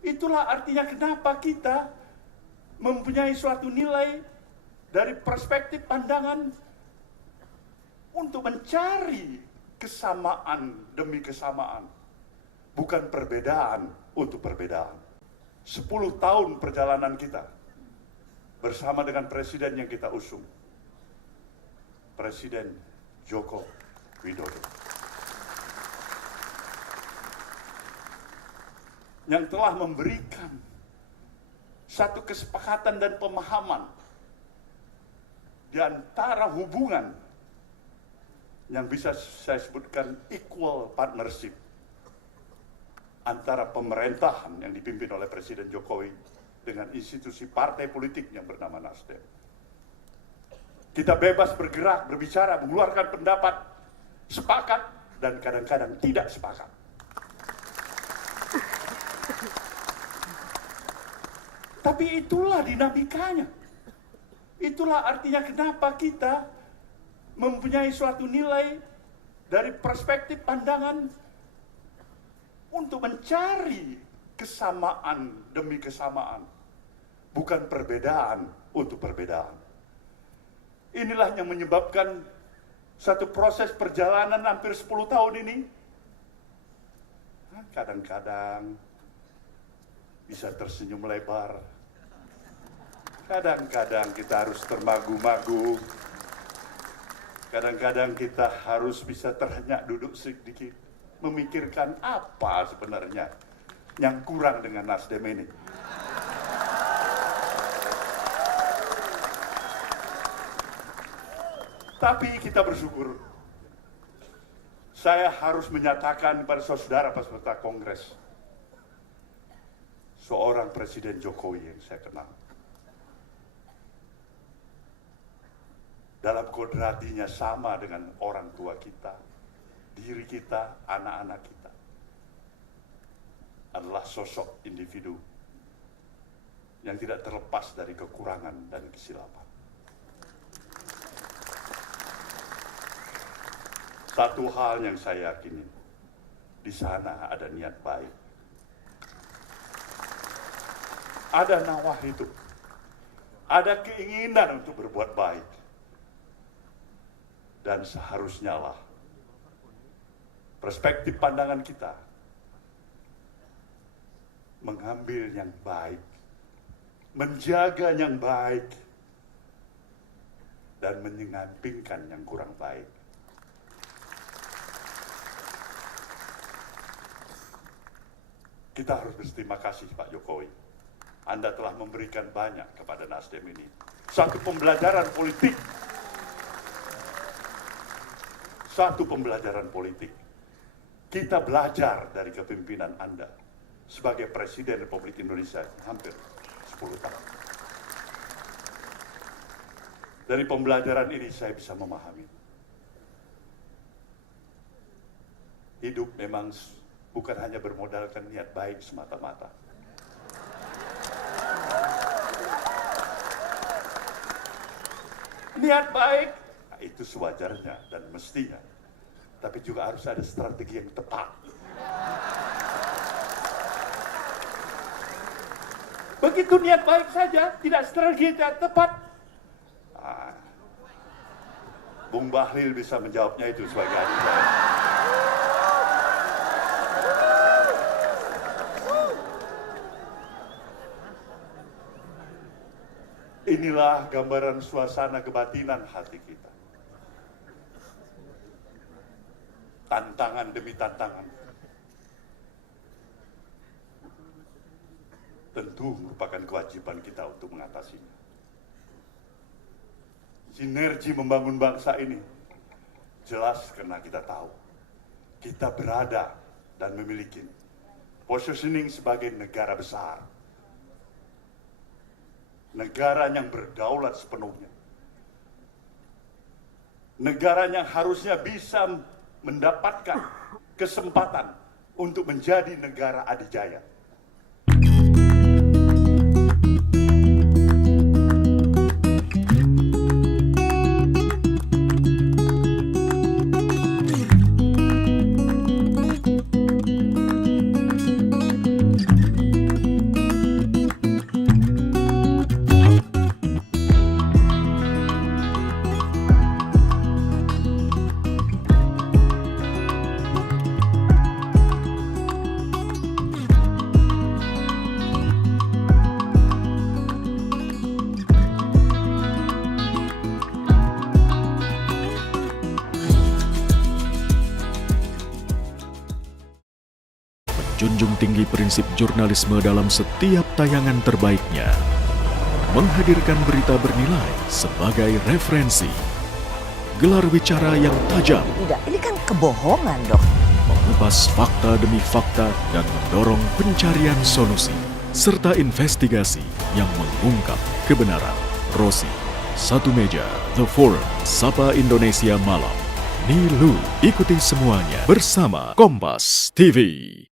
Itulah artinya kenapa kita mempunyai suatu nilai dari perspektif pandangan untuk mencari kesamaan demi kesamaan, bukan perbedaan untuk perbedaan. 10 tahun perjalanan kita bersama dengan presiden yang kita usung, Presiden Joko Widodo, yang telah memberikan satu kesepakatan dan pemahaman di antara hubungan yang bisa saya sebutkan equal partnership antara pemerintahan yang dipimpin oleh Presiden Jokowi dengan institusi partai politik yang bernama Nasdem. Kita bebas bergerak, berbicara, mengeluarkan pendapat, sepakat, dan kadang-kadang tidak sepakat. Tapi itulah dinamikanya. Itulah artinya kenapa kita mempunyai suatu nilai dari perspektif pandangan untuk mencari kesamaan demi kesamaan, bukan perbedaan untuk perbedaan. Inilah yang menyebabkan satu proses perjalanan hampir 10 tahun ini, kadang-kadang bisa tersenyum lebar, kadang-kadang kita harus termagu-magu, kadang-kadang kita harus bisa terhenyak duduk sedikit, memikirkan apa sebenarnya yang kurang dengan Nasdem ini. Tapi kita bersyukur, saya harus menyatakan kepada saudara peserta Kongres, seorang Presiden Jokowi yang saya kenal, dalam kodratinya sama dengan orang tua kita, diri kita, anak-anak kita, adalah sosok individu yang tidak terlepas dari kekurangan dan kesilapan. Satu hal yang saya yakini, di sana ada niat baik, ada nawah hidup, ada keinginan untuk berbuat baik, dan seharusnya lah perspektif pandangan kita mengambil yang baik, menjaga yang baik, dan menyampingkan yang kurang baik. Kita harus berterima kasih Pak Jokowi. Anda telah memberikan banyak kepada Nasdem ini. Satu pembelajaran politik. Satu pembelajaran politik. Kita belajar dari kepemimpinan Anda sebagai Presiden Republik Indonesia hampir 10 tahun. Dari pembelajaran ini saya bisa memahami. Hidup memang bukan hanya bermodalkan niat baik semata-mata. Niat baik, itu sewajarnya dan mestinya. Tapi juga harus ada strategi yang tepat. Begitu niat baik saja, tidak strategi yang tepat. Bung Bahlil bisa menjawabnya itu sebagai adik saya. Inilah gambaran suasana kebatinan hati kita. Tantangan demi tantangan. Tentu merupakan kewajiban kita untuk mengatasinya. Sinergi membangun bangsa ini jelas karena kita tahu kita berada dan memiliki positioning sebagai negara besar. Negara yang berdaulat sepenuhnya. Negara yang harusnya bisa mendapatkan kesempatan untuk menjadi negara adidaya. menjunjung tinggi prinsip jurnalisme dalam setiap tayangan terbaiknya. Menghadirkan berita bernilai sebagai referensi. Gelar bicara yang tajam. Tidak, ini kan kebohongan, Dok. Mengupas fakta demi fakta dan mendorong pencarian solusi. Serta investigasi yang mengungkap kebenaran. Rosi, Satu Meja, The Forum, Sapa Indonesia Malam. Nilu, ikuti semuanya bersama Kompas TV.